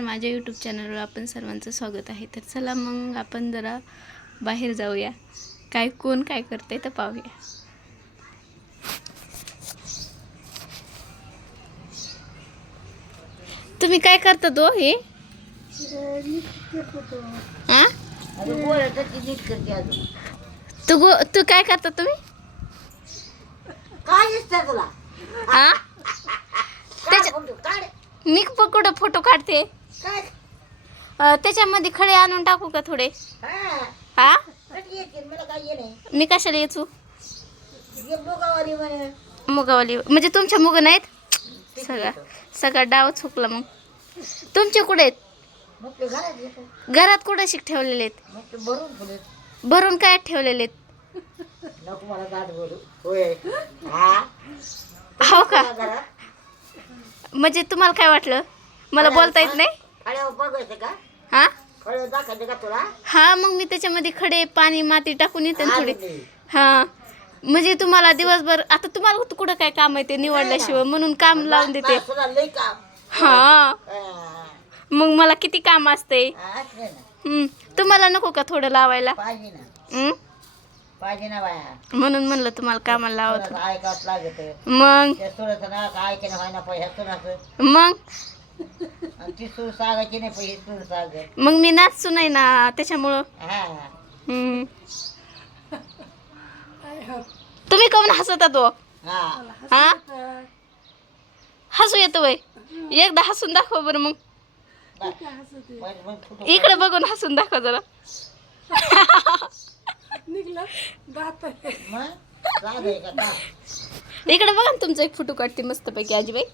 माझ्या यूट्यूब चॅनलवर आपण सर्वांचं स्वागत आहे. तर चला मग आपण जरा बाहेर जाऊया, कोण काय करते तर पाहूया. तुम्ही काय करता तो हे हा? तू काय करता तुम्ही हा? मी कुठं फोटो काढते त्याच्यामध्ये खडे आणून टाकू का थोडे हा? मी कशाला येचू मुगावाली म्हणजे तुमच्या मुग नाहीत सगळा डाव चुकला. मग तुमचे कुठे आहेत घरात कुठे शिक ठेवलेले आहेत भरून काय ठेवलेले आहेत हो का म्हणजे तुम्हाला काय वाटलं मला बोलता येत नाही हा हा मग मी त्याच्यामध्ये खडे पाणी माती टाकून येते थोडी हा म्हणजे तुम्हाला दिवसभर आता तुम्हाला कुठं काय काम आहे ते निवडल्याशिवाय म्हणून काम लावून देते हा मग मला किती काम असते तुम्हाला नको का थोडं लावायला म्हणून म्हणलं तुम्हाला कामाला लावत मग मी नाचू नाही ना त्याच्यामुळं तुम्ही काऊन हसता तो हा हसू येतो बाई एकदा हसून दाखव बरं मग इकडे बघून हसून दाखव जरा इकडे बघा तुमचा एक फोटो काढते मस्त पैकी आजीबाई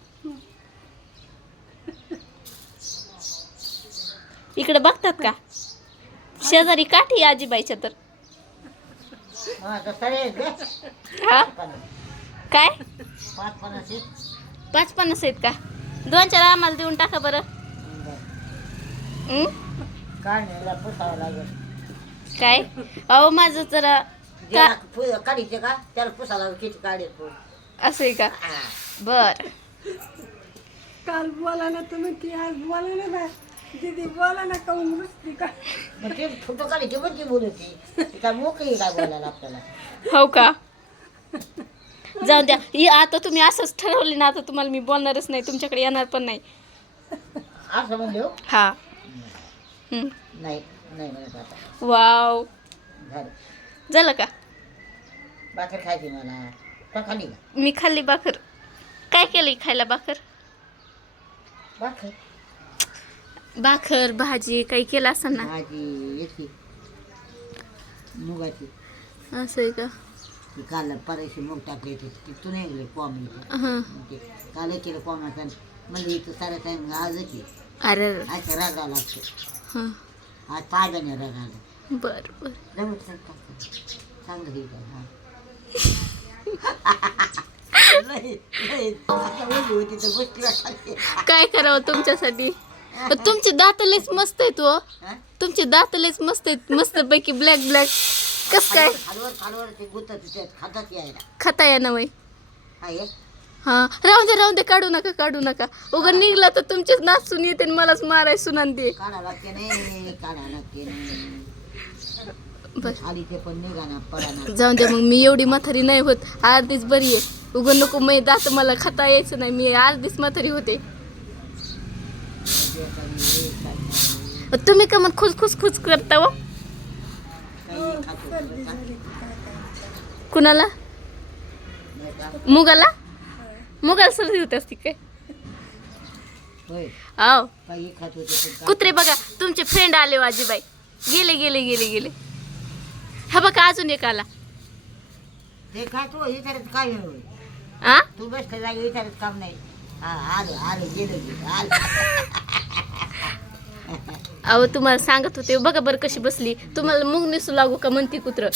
इकडे बघतात का शेजारी काठी आजीबाईच्या तर हा काय 5-50 आहेत का 2-4 आम्हाला देऊन टाका बरं काय अहो माझं जरा काढीचे का त्याला पुसायला किती काढेल असं आहे का बर काल बोला ना तुम्ही ती आज बोला ना बाय दीदी बोला ना काऊन बसती का मग ते फोटो काढायची बरं ती बोलती काय मोकळी काय बोलायला आपल्याला हो का जाऊ द्या आता तुम्ही असंच ठरवले ना आता तुम्हाला मी बोलणारच नाही तुमच्याकडे येणार पण नाही असं म्हणलो हा नाही नाही म्हणत आता वाव झालं का भाकर खायची मला का खाली का मी खाल्ली भाकर काय केली खायला भाकर भाकर भाकर भाजी काही केलं असं ना भाजी याची मुगाची असं आहे का ती काल परायची मूग टाकली होती तिथून गेले कॉम हां काल केलं कॉमाचा म्हणजे इथं साऱ्या टाईम आजच आहे अरे आज रागा लागतो हां आज ताब्याने राग आला बर बर चांगलं हे काय करावं तुमच्यासाठी तुमचे दात लयच मस्त आहेत हो तुमचे दात लयच मस्त आहेत मस्त पैकी ब्लॅक ब्लॅक कस काय खालवर ते गुतत खातात यायला खाता या ना वय आहे हा राहून दे काढू नका उगा निघला तर तुमचेच नाचून येते आणि मलाच माराय सुनान दे काढा लागते नाही बस आली ते पण निघा ना पडा ना जाऊन दे मग मी एवढी म्हातारी नाही होत अर्धीच बरी आहे उगा नको मै दात मला खाता यायचं नाही मी अर्धीच म्हातारी होते तुम्ही का मग खुस करता व कुणाला मुगाला सर्दी होते असती काय आव कुत्रे बघा तुमचे फ्रेंड आले आजीबाई गेले हा बघा अजून एक आला ते खातो विचारत काय आ तू बस जागी विचारत काम नाही आलं गेलं अहो तुम्हाला सांगत होते बघा बरं कशी बसली तुम्हाला मुग निसू लागू का म्हणते कुत्र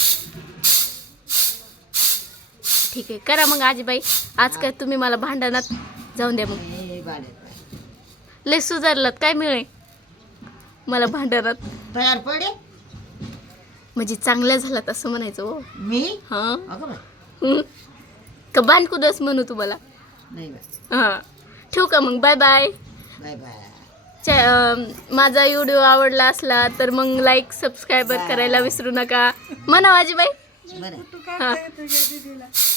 ठीक आहे करा मग आजीबाई आज काय तुम्ही मला भांडणात जाऊन द्या मग लय सुधारलात काय मिळे मला भांडणात तयार पडे म्हणजे चांगल्या झालात असं म्हणायचं हो मी हा का बांधकुदस म्हणू तुम्हाला नाही हा ठेवू का मग बाय बाय बाय बाय माझा व्हिडिओ आवडला असला तर मग लाईक सबस्क्राईबर करायला विसरू नका. म्हणा आजीबाई. बरं तू काय तुझ्या दीदीला